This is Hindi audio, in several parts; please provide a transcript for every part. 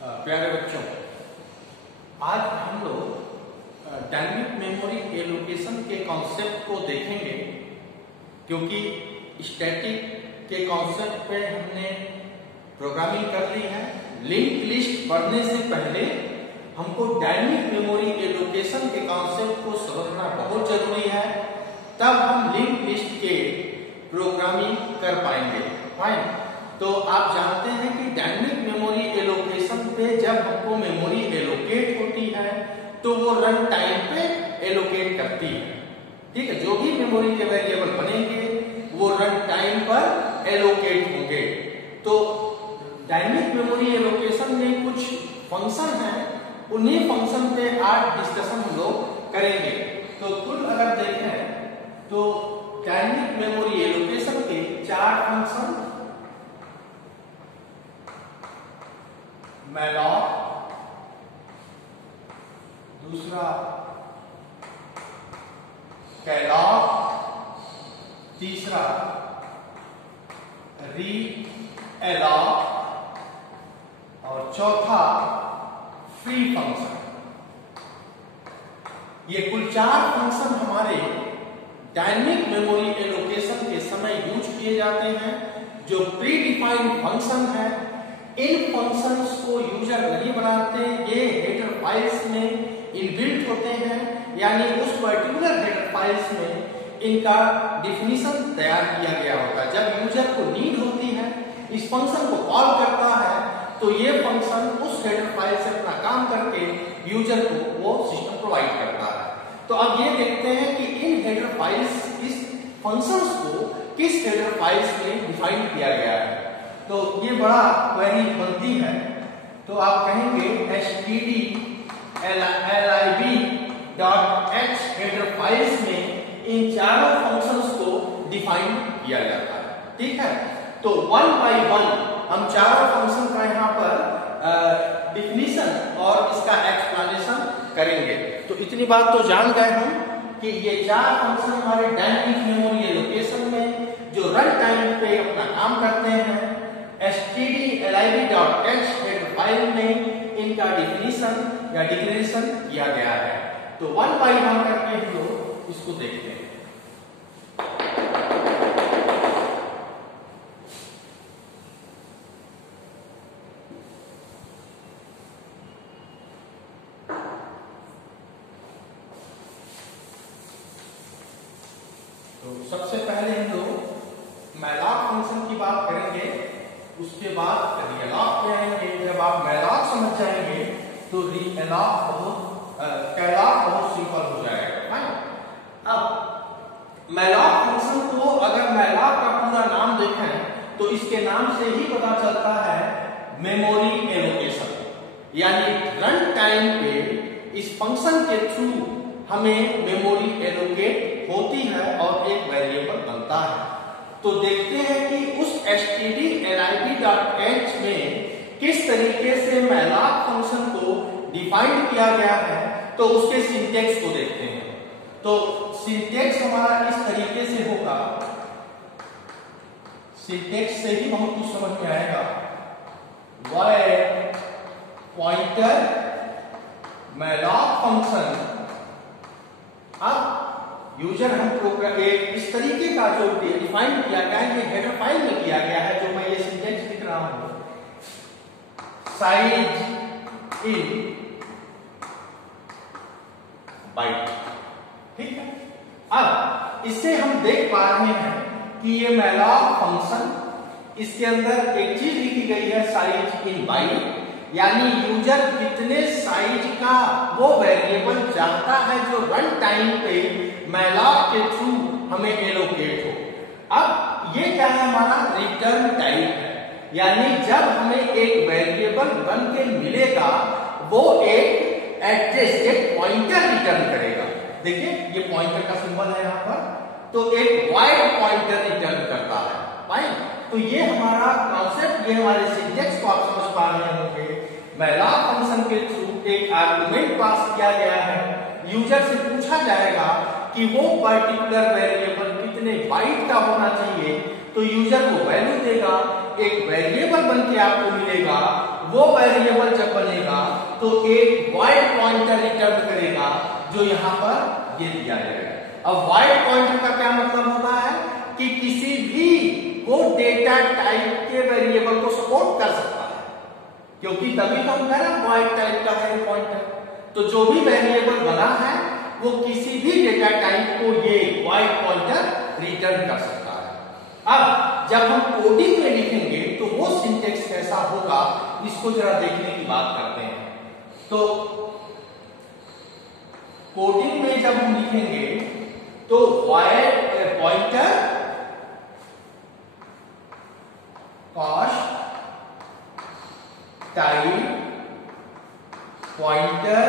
प्यारे बच्चों, आज हम लोग डायनेमिक मेमोरी एलोकेशन के कॉन्सेप्ट को देखेंगे, क्योंकि स्टैटिक के कॉन्सेप्ट पे हमने प्रोग्रामिंग कर ली है। लिंक लिस्ट पढ़ने से पहले हमको डायनेमिक मेमोरी एलोकेशन के कॉन्सेप्ट को समझना बहुत जरूरी है, तब हम लिंक लिस्ट के प्रोग्रामिंग कर पाएंगे। फाइन। तो आप जानते हैं कि डायनेमिक मेमोरी एलोकेशन पे जब हमको मेमोरी एलोकेट होती है तो वो रन टाइम पे एलोकेट करती है। ठीक है, जो भी मेमोरी के वेरिएबल बनेंगे वो रन टाइम पर एलोकेट होंगे। तो डायनेमिक मेमोरी एलोकेशन में कुछ फंक्शन है, उन्हीं फंक्शन पे आज डिस्कशन हम लोग करेंगे। तो कुल अगर देखें तो डायनेमिक मेमोरी एलोकेशन के 4 फंक्शन मैलॉक, दूसरा कैलॉक, तीसरा रीएलॉक और चौथा फ्री फंक्शन। ये कुल 4 फंक्शन हमारे डायनेमिक मेमोरी एलोकेशन के समय यूज किए जाते हैं, जो प्री डिफाइंड फंक्शन है। इन फंक्शंस को यूजर नहीं बनाते, ये हेडर फाइल्स में इनबिल्ट होते हैं, यानी उस पर्टिकुलर हेडर फाइल्स में इनका डिफिनीशन तैयार किया गया होता है। जब यूजर को नीड होती है, इस फंक्शन को कॉल करता है, तो ये फंक्शन उस हेडर फाइल से अपना काम करके यूजर को वो सिस्टम प्रोवाइड करता है। तो अब ये देखते हैं कि इन हेडर फाइल्स, इस फंक्शंस को किस हेडर फाइल्स में डिफाइन किया गया है। तो ये बड़ा क्वेरी बनती है, तो आप कहेंगे stdlib.h हेडर फाइल्स में इन चारों फंक्शंस को डिफाइन किया जाता है। ठीक है, तो 1 बाय 1 हम चारों फंक्शन का यहाँ पर डिफिनीशन और इसका एक्सप्लेनेशन करेंगे। तो इतनी बात तो जान गए हम कि ये 4 फंक्शन हमारे डायनेमिक मेमोरी एलोकेशन में जो रन टाइम पे अपना काम करते हैं, stdlib.h हेडर फाइल में इनका डिफिनीशन या डिक्लेरेशन किया गया है। तो 1 बाय 1 करके हम लोग इसको देखते हैं। तो सबसे पहले हम लोग मैलॉक फंक्शन की बात करेंगे, उसके बाद रीएलॉक कहेंगे। जब आप मैलॉक समझ जाएंगे तो रीएलॉक कैलॉक बहुत सिंपल हो जाएगा। अब मैलॉक फंक्शन को अगर मैलॉक का पूरा नाम देखें तो इसके नाम से ही पता चलता है मेमोरी एलोकेशन, यानी रन टाइम पे इस फंक्शन के थ्रू हमें मेमोरी एलोकेट होती है और एक वेरिएबल बनता है। तो देखते हैं कि उस stdlib.h में किस तरीके से मैलॉक फंक्शन को डिफाइन किया गया है, तो उसके सिंटेक्स को देखते हैं। तो सिंटेक्स हमारा इस तरीके से होगा, सिंटेक्स से ही बहुत कुछ समझ में आएगा। Void pointer malloc function. अब यूजर हमको इस तरीके का जो डिफाइन किया गया है, ये हेडर फाइल में किया गया है, जो मैं ये सिंटेक्स लिख रहा हूं, साइज इन बाइट। ठीक है, अब इससे हम देख पा रहे हैं कि ये मैलॉक फंक्शन, इसके अंदर एक चीज लिखी गई है, साइज इन बाइट, यानी यूजर कितने साइज का वो वेरिएबल चाहता है जो रन टाइम पे मैलॉक के थ्रू हमें एलोकेट हो। अब ये क्या है, हमारा रिटर्न टाइप है, यानी जब हमें एक वेरिएबल बन के मिलेगा वो एक एड्रेस, एक पॉइंटर रिटर्न करेगा। देखिए ये पॉइंटर का सिंबल है यहाँ पर, तो एक वाइड पॉइंटर रिटर्न करता है। फाइन। तो ये हमारा कॉन्सेप्ट, ये हमारे सिंटेक्स को आप समझ पा रहे होंगे। मैलॉक फंक्शन के थ्रू एक आर्गुमेंट पास किया गया है, यूजर से पूछा जाएगा कि वो पर्टिकुलर वेरिएबल इतने बाइट का होना चाहिए, तो यूजर को वैल्यू देगा, एक वेरिएबल बन के आपको मिलेगा। वो वेरिएबल जब बनेगा तो एक वॉइड पॉइंटर रिटर्न करेगा, जो यहाँ पर ये दिया जाएगा। अब वॉइड पॉइंटर का क्या मतलब होता है कि किसी भी को डेटा टाइप के वेरिएबल को सपोर्ट कर सकता है, क्योंकि तभी तो हम कह रहे हैं वॉइड टाइप का है पॉइंटर। तो जो भी वेरिएबल बना है वो किसी भी डेटा टाइप को ये वॉइड पॉइंटर रिटर्न कर सकता है। अब जब हम कोडिंग में लिखेंगे तो वो सिंटेक्स कैसा होगा, इसको जरा देखने की बात करते हैं। तो कोडिंग में जब हम लिखेंगे तो void pointer cast type pointer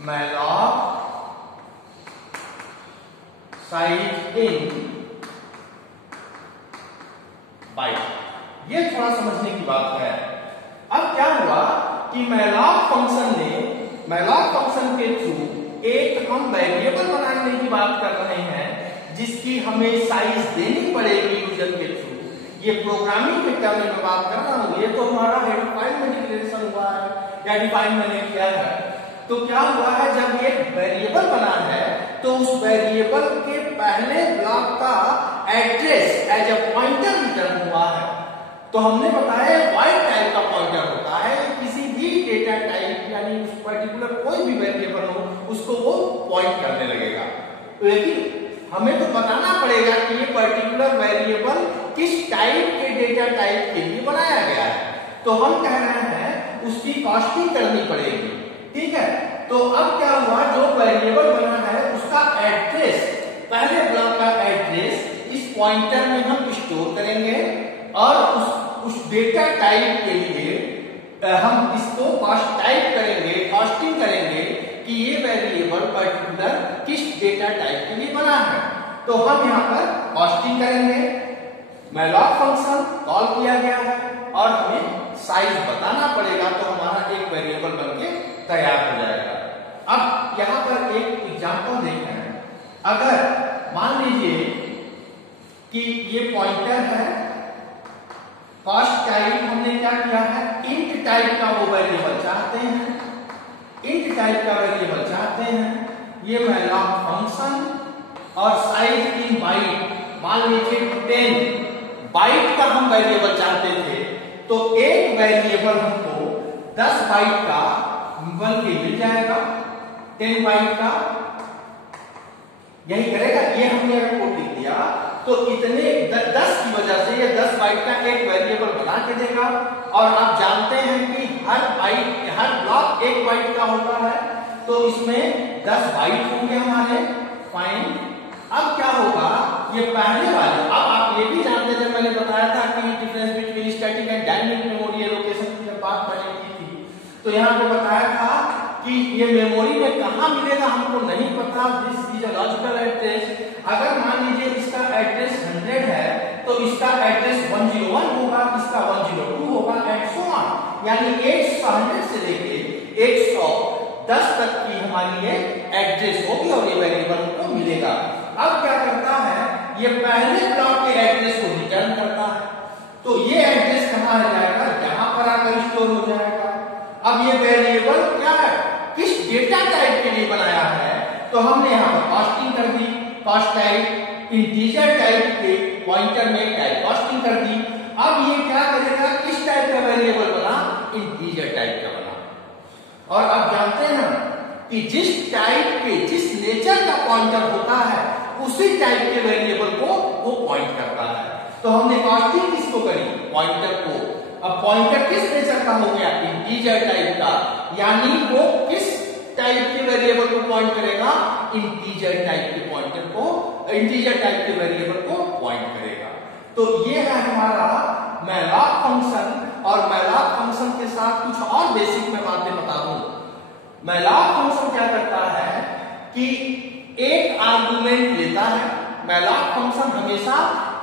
malloc size in byte. ये थोड़ा समझने की बात है। अब क्या हुआ कि मैलॉक फंक्शन के थ्रू एक हम वेरिएबल बनाने की बात कर रहे हैं, जिसकी हमें साइज देनी पड़ेगी यूजर के थ्रू। ये प्रोग्रामिंग के टर्म में बात कर रहा हूं। ये तो हमारा हेड फाइल में डिक्लेरेशन हुआ है या डिफाइन मैंने किया है। तो क्या हुआ है, जब ये वेरिएबल बना है तो उस वेरिएबल के पहले ब्लॉक का address as a pointer return हुआ है। तो हमने बताया वॉइड टाइप का पॉइंटर होता है, किसी भी डेटा टाइप यानी उस पर्टिकुलर कोई भी वेरिएबल हो उसको वो पॉइंट करने लगेगा। लेकिन हमें तो बताना पड़ेगा कि ये पर्टिकुलर वेरिएबल किस टाइप के डेटा टाइप के लिए बनाया गया है। तो हम कह रहे हैं उसकी कॉस्टिंग करनी पड़ेगी, ठीक है। तो अब क्या हुआ, जो वेरिएबल बना है उसका एड्रेस, पहले ब्लॉक का एड्रेस इस पॉइंटर में हम स्टोर करेंगे और उस डेटा टाइप के लिए हम इसको कॉस्टिंग करेंगे कि ये वेरिएबल पर्टिकुलर किस डेटा टाइप के लिए बना है। तो हम यहाँ पर कॉस्टिंग करेंगे, मैलॉक फंक्शन कॉल किया गया है और हमें साइज बताना पड़ेगा, तो हमारा एक वेरिएबल बनके तैयार हो जाएगा। अब यहाँ पर एक एग्जांपल देखें। अगर मान लीजिए कि ये पॉइंटर है, कॉस्ट टाइप हमने क्या किया है, इंट टाइप का वो वेरिएबल चाहते हैं, इंट टाइप का वेरिएबल चाहते हैं। ये मैलॉक फंक्शन और साइज इन बाइट, मान लीजिए 10 बाइट का हम वेरिएबल चाहते थे, तो एक वेरिएबल हमको 10 बाइट का बन के मिल जाएगा, 10 बाइट का यही करेगा। ये हमने अगर कोड लिख दिया तो इतने 10 की वजह से ये 10 बाइट का एक वेरिएबल बना के देगा। और आप जानते हैं कि हर ब्लॉक 1 बाइट का होता है, तो इसमें 10 बाइट होंगे हमारे। फाइन। अब क्या होगा, ये पहले वाले, अब आप ये भी जानते थे, मैंने बताया था कि difference between static and dynamic memory allocation की जब बात मैंने की थी, तो यहाँ पे बताया था कि ये मेमोरी में कहाँ मिलेगा हमको नहीं पता। This is a logical address. अगर मान लीजिए इसका एड्रेस 100 है तो इसका एड्रेस 101 होगा, इसका 102 होगा एंड सो ऑन। यानी 100 से लेके 110 तक की हमारी ये एड्रेस होगी और ये वेरिएबल को मिलेगा। अब क्या करता है, ये पहले ब्लॉक के एड्रेस को रिटर्न करता है, तो ये एड्रेस कहाँ आ जाएगा, यहाँ पर आकर स्टोर हो जाएगा। अब ये वेरिएबल क्या है, किस डेटा टाइप के लिए बनाया है, तो हमने यहाँ पर कॉस्टिंग कर दी, कॉस्ट टाइप इंटीजर टाइप के पॉइंटर में टाइप कॉस्टिंग कर दी। अब ये क्या करेगा, किस टाइप का वेरिएबल बना, इंटीजर टाइप का बना। और आप जानते हैं कि जिस टाइप के, जिस नेचर का पॉइंटर होता है उसी टाइप के वेरिएबल को वो पॉइंट करता है। तो हमने कॉस्टिंग किसको करी, पॉइंटर को। अब पॉइंटर किस नेचर का हो गया, इंटीजर टाइप का, यानी वो किस टाइप के वेरिएबल को पॉइंट करेगा, इंटीजर टाइप के पॉइंटर को, इंटीजर टाइप के वेरिएबल को पॉइंट करेगा। तो ये है हमारा मैलॉक फंक्शन। और मैलॉक फंक्शन के साथ कुछ और बेसिक में बातें बता दूं। मैलॉक फंक्शन क्या करता है कि एक आर्गुमेंट लेता है। मैलॉक फंक्शन हमेशा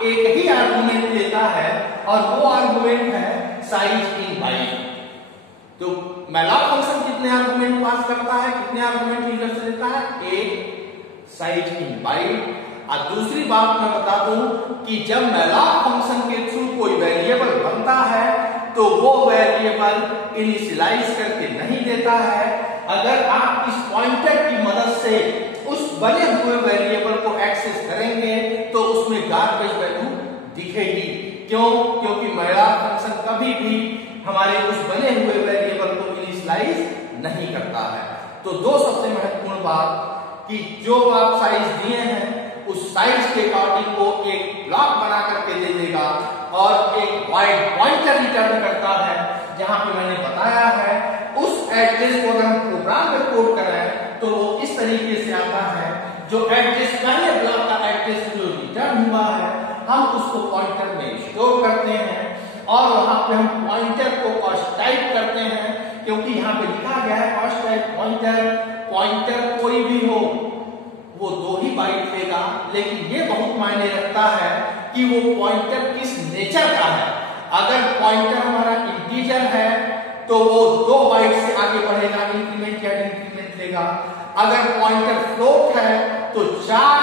एक ही आर्गुमेंट लेता है और वो आर्गुमेंट है साइज इन बाइट। तो मैलॉक फंक्शन कितने आर्गुमेंट पास करता है, कितने आर्गुमेंट यूजर से लेता है, एक साइज इन बाइट। और दूसरी बात मैं बता दूं कि जब मैलॉक फंक्शन के थ्रू कोई वेरिएबल बनता है तो वो वेरिएबल इनिशियलाइज करके नहीं देता है। अगर आप इस पॉइंटर की मदद से उस बने हुए वेरिएबल को एक्सेस करेंगे तो उसमें गार्बेज वैल्यू दिखेगी। क्यों? क्योंकि मैलॉक फंक्शन कभी भी हमारे उस बने हुए वेरिएबल को इनिशियलाइज नहीं करता है। तो दो सबसे महत्वपूर्ण बात कि जो आप साइज दिए हैं उस साइज के अकॉर्डिंग को एक ब्लॉक बना करके दे देगा और एक वाइड पॉइंटर रिटर्न करता है। जहां पे मैंने बताया है उस एड्रेस को अगर हम प्रोग्राम में कोड कराएं तो वो इस तरीके से आता है। जो एड्रेस पहले ब्लॉक का एड्रेस जो रिटर्न हुआ है हम उसको पॉइंटर में स्टोर करते हैं और वहां पे हम पॉइंटर को कॉस्ट टाइप करते हैं, क्योंकि यहाँ पे लिखा गया है कॉस्ट टाइप पॉइंटर कोई भी हो वो 2 ही बाइट लेगा। लेकिन ये बहुत मायने रखता है कि वो पॉइंटर किस नेचर का है। अगर पॉइंटर हमारा इंटीजर है तो वो 2 बाइट से आगे बढ़ेगा, इंक्रीमेंट या डिक्रीमेंट लेगा। अगर पॉइंटर फ्लोट है तो 4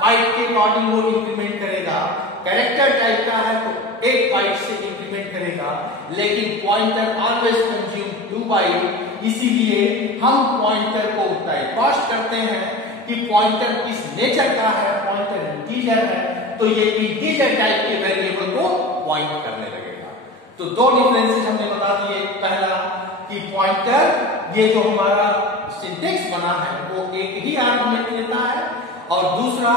बाइट के अकॉर्डिंग वो इंक्रीमेंट करेगा। कैरेक्टर टाइप का है तो 1 बाइट से इंक्रीमेंट करेगा। लेकिन पॉइंटर ऑलवेज कंज्यूम 2 बाइट, इसीलिए हम पॉइंटर को टाइप कास्ट करते हैं कि पॉइंटर किस नेचर का है। पॉइंटर इंटीजर है तो ये इंटीजर टाइप के वेरिएबल को पॉइंट करने लगेगा। तो 2 डिफरेंसेस हमने बता दिए। पहला कि पॉइंटर ये जो हमारा सिंटेक्स बना है वो एक ही आर्गुमेंट लेता है, और दूसरा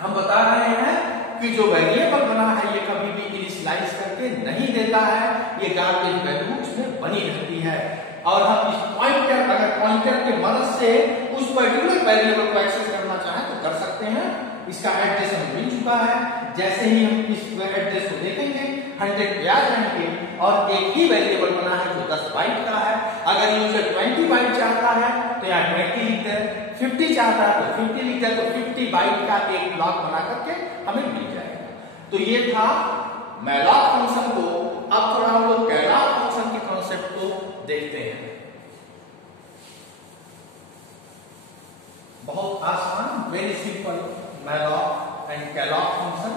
हम बता रहे हैं कि जो वेरिएबल बना है ये कभी भी इनिशियलाइज करके नहीं देता है, ये गार्बेज वैल्यू उसमें बनी रहती है। और हम इस पॉइंटर अगर पॉइंटर के मदद से उस पर्टिकुलर वेरिएबल को एक्सेस करना चाहें तो कर सकते हैं। इसका एड्रेस हमें मिल चुका है। जैसे ही हम इस एड्रेस को देखेंगे 100 पे आ जाएंगे और एक ही वेरिएबल बना है जो 10 बाइट का है। अगर यूजर 20 बाइट चाहता है तो यहाँ 20 लिखते हैं, 50 चाहता है तो 50 लिखते हैं, तो 50 बाइट का एक ब्लॉक बना करके हमें मिल जाएगा। तो ये था मैलॉक फंक्शन को। अब थोड़ा हम लोग कैलॉक फंक्शन के कॉन्सेप्ट को देखते हैं। बहुत आसान, very simple malloc and calloc function.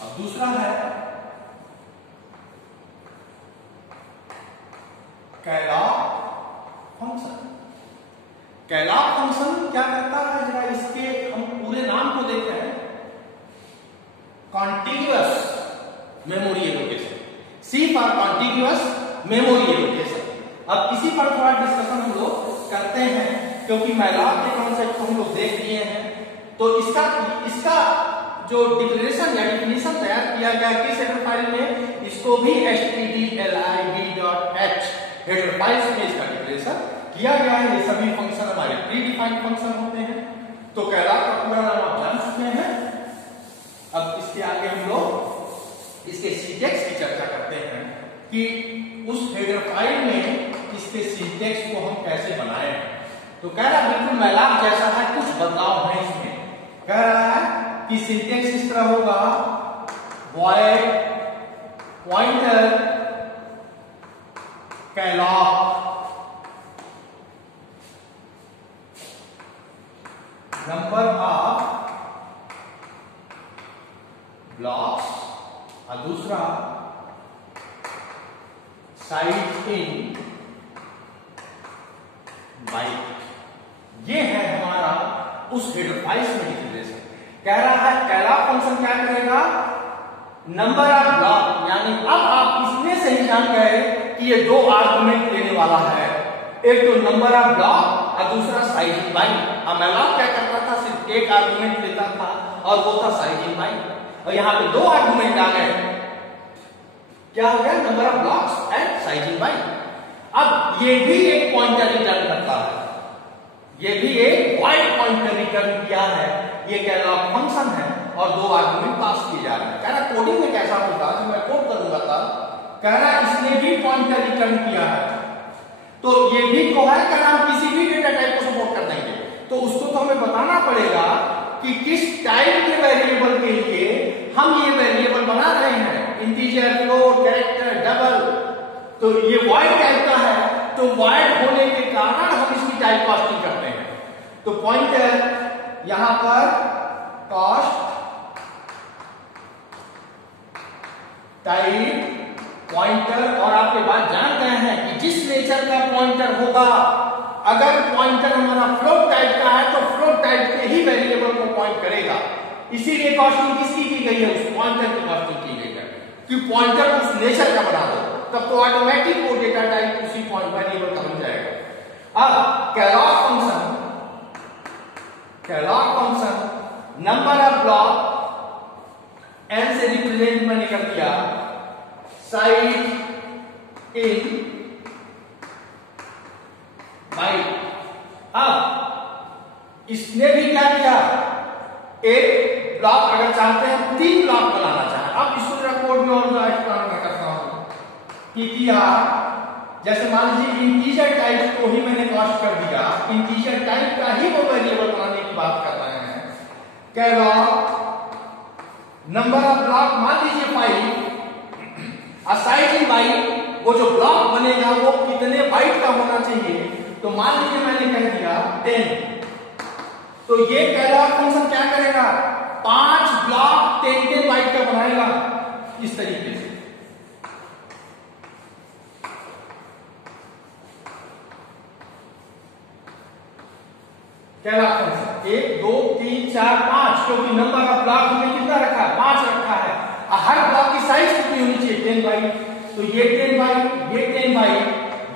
अब दूसरा है कैलॉक फंक्शन। कैलॉक फंक्शन क्या करता है, जरा इसके हम पूरे नाम को देखें। Contiguous memory allocation, C for contiguous memory allocation. अब इसी पर थोड़ा डिस्कशन हम लोग करते हैं, क्योंकि मैलॉक के कॉन्सेप्ट को हम लोग देख लिए हैं। तो इसका जो डिक्लेरेशन या डिफिनीशन तैयार किया गया किस हेडर फाइल में, इसको भी stdlib.h हेडर फाइल्स में इसका डिक्लेरेशन किया गया है। ये सभी फंक्शन हमारे प्री डिफाइंड फंक्शन होते हैं। तो कैलॉक का पूरा नाम आप जान चुके हैं। अब इसके आगे हम लोग इसके सिंटेक्स की चर्चा करते हैं कि उस हेडर फाइल में इसके सिंटेक्स को हम कैसे बनाएं। तो कह रहा है बिल्कुल मैलॉक जैसा है, कुछ बदलाव है इसमें। कह रहा है कि सिंटेक्स इस तरह होगा, void pointer calloc number of blocks, और दूसरा साइज इन बाइट। ये है हमारा उस हेडर फाइल्स में डिक्लेरेशन। कह रहा है कैलॉक फंक्शन क्या करेगा, नंबर ऑफ ब्लॉक, यानी अब आप इसमें से ही जान गए कि ये 2 आर्गुमेंट लेने वाला है। एक तो नंबर ऑफ ब्लॉक और दूसरा साइज इन बाइट। अब मैलॉक क्या करता था, सिर्फ एक आर्गुमेंट लेता था और वो था साइज इन बाइट। और यहाँ पे 2 आर्गुमेंट आ गए, क्या हो गया, number of blocks and size in byte. अब ये भी एक पॉइंटर रिटर्न करता है, ये भी एक वाइड पॉइंटर रिटर्न किया है। ये कैलॉक फंक्शन है और 2 आर्गुमेंट पास किए जा रहे हैं। कह रहा कोडिंग में कैसा होगा, जो मैं कोड करूंगा था, कह रहा इसने भी पॉइंटर रिटर्न किया है। तो ये भी को है, कह रहा हम किसी भी डेटा टाइप को सपोर्ट कर देंगे। तो उसको तो हमें बताना पड़ेगा कि किस टाइप के वेरिएबल के लिए हम ये वेरिएबल बना रहे हैं, इंटीजर, फ्लोट, कैरेक्टर, डबल। तो ये वॉइड टाइप का है, तो वॉइड होने के कारण हम इसकी टाइप कास्टिंग करते हैं। तो पॉइंटर यहां पर कास्ट टाइप पॉइंटर, और आपके बात जान गए हैं कि जिस नेचर का पॉइंटर होगा, अगर पॉइंटर हमारा फ्लोट टाइप का है तो फ्लोट टाइप के ही वेरिएबल को पॉइंट करेगा। इसीलिए कास्टिंग किसकी की गई है, उस पॉइंटर की कास्टिंग की गई है कि पॉइंटर उस नेचर का बना दो, तब तो ऑटोमेटिक वो डेटा टाइप उसी पॉइंट वेरिएबल का बन जाएगा। अब Kellogg function number of block n से रिप्रेजेंट मैंने कर दिया साइज इन बाइट। अब इसने भी क्या किया, एक ब्लॉक अगर चाहते हैं 3 ब्लॉक बनाना चाहे, अब इसको जरा कोड में और एक्सप्लेन मैं करता हूं कि किया, जैसे मान लीजिए इंटीजर टाइप को ही मैंने कास्ट कर दिया, इंटीजर टाइप का ही वो वेरिएबल बनाने की बात कर रहे हैं। कैलॉग नंबर ऑफ ब्लॉक मान लीजिए 5, साइज इन बाइट, वो जो ब्लॉक बनेगा वो कितने बाइट का होना चाहिए, तो मान लीजिए मैंने कह दिया 10, तो ये कैलॉग फंक्शन क्या करेगा, 5 ब्लॉक 10 बाइट का बनाएगा इस तरीके से। कैलॉग फंक्शन 1 2 3 4 5, क्योंकि नंबर ऑफ ब्लॉक हमने कितना रखा है, 5 रखा है। हर ब्लॉक की साइज कितनी होनी चाहिए, 10 बाइट, तो ये 10 बाइट, ये 10 बाइट,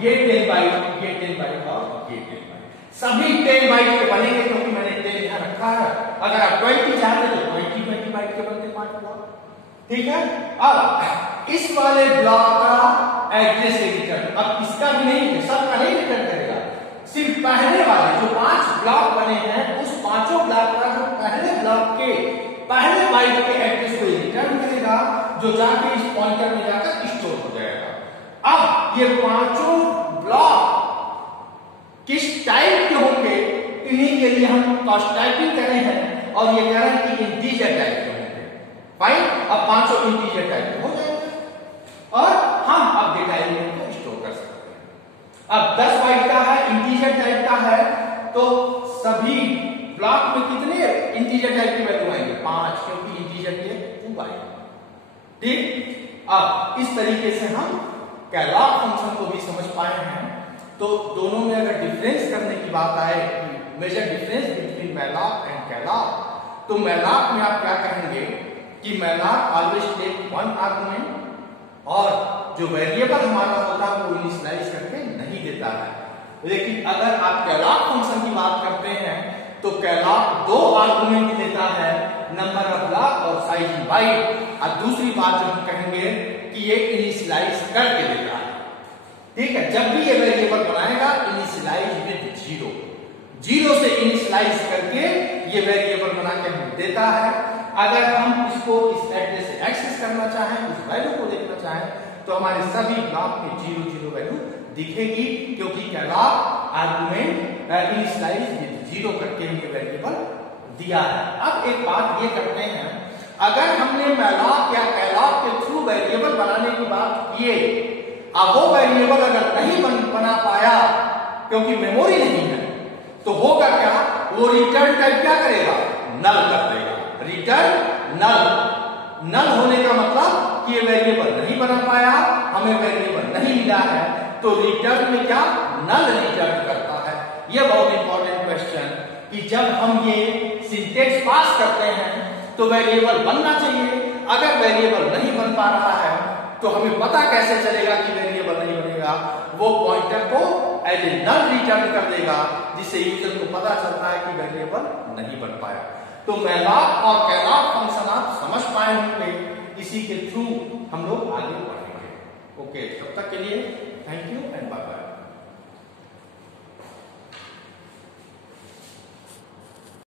ये 10 बाइट, ये 10 बाइट और ये 10 बाइट, सभी 10 बाइट के बनेंगे क्योंकि मैंने 10 यहां रखा है। अगर आप 20 चाहते तो 20 बाइट के बनते 5 ब्लॉक, ठीक है। अब इस वाले ब्लॉक का एड्रेस रिटर्न, अब इसका भी नहीं, सबका नहीं रिटर्न करेगा, सिर्फ पहले वाले जो 5 ब्लॉक बने हैं उस पांचों ब्लॉक का जो पहले ब्लॉक के पहले बाइट के एड्रेस को रिटर्न करेगा, जो जाके इस पॉइंटर में जाकर स्टोर हो जाएगा। अब ये पांचों ब्लॉक किस टाइप के होंगे, इन्हीं के लिए हम कास्ट टाइपिंग कर रहे हैं, और ये कह रहे हैं कि इंटीजर टाइप के होंगे। फाइन, अब पांचों इंटीजर टाइप के हो जाएंगे और हम अब डेटा एलिमेंट को स्टोर कर सकते हैं। अब 10 बाइट का है, इंटीजर टाइप का है, तो सभी ब्लॉक में कितने इंटीजर टाइप की वैल्यू आएंगे, 5, क्योंकि इंटीजर के 2 बाइट, ठीक। अब इस तरीके से हम कैलॉग फंक्शन को भी समझ पाए हैं। तो दोनों में अगर डिफरेंस करने की बात आए, major difference between malloc and calloc, तो मैलॉक में आप क्या कहेंगे कि मैलॉक ऑलवेज टेक 1 आर्गुमेंट, और जो वेरिएबल हमारा होता है वो इनिशियलाइज करके नहीं देता है। लेकिन अगर आप कैलॉग फंक्शन की बात करते हैं तो कैलॉग 2 आर्गुमेंट देता है, नंबर ऑफ ब्लॉक और साइज इन बाइट, और दूसरी बात जो हम कहेंगे कि ये इनिशियलाइज करके देता है, ठीक है। जब भी ये वेरिएबल बनाएगा इनिशियलाइज विद 0 से इनिशियलाइज करके ये वेरिएबल बना के हमें देता है। अगर हम इसको इस एड्रेस से एक्सेस करना चाहें, उस वैल्यू को देखना चाहें, तो हमारे सभी ब्लॉक में 0 वैल्यू दिखेगी, क्योंकि कैलॉग आर्गुमेंट इनिशियलाइज विद 0 करके ये वेरिएबल दिया है। अब एक बात ये करते हैं, अगर हमने मैलॉक या कैलॉग के थ्रू वेरिएबल बनाने की बात किए, अब वो वेरिएबल अगर नहीं बना पाया क्योंकि मेमोरी नहीं है, तो होगा क्या, वो रिटर्न टाइप क्या करेगा, नल कर देगा। रिटर्न नल होने का मतलब कि ये वेरिएबल नहीं बना पाया, हमें वेरिएबल नहीं मिला है, तो रिटर्न में क्या, नल रिटर्न करता है। ये बहुत इंपॉर्टेंट क्वेश्चन कि जब हम ये सिंटेक्स पास करते हैं तो वेरिएबल बनना चाहिए, अगर वेरिएबल नहीं बन पा रहा है तो हमें पता कैसे चलेगा कि वेरिएबल नहीं बनेगा, वो पॉइंटर को एज ए नल रिटर्न कर देगा, जिससे यूजर को पता चलता है कि वेरिएबल नहीं बन पाया। तो मैलॉक और कैलॉग फंक्शन आप समझ पाए होंगे, इसी के थ्रू हम लोग आगे बढ़ेंगे। ओके, तब तक के लिए thank you and bye bye.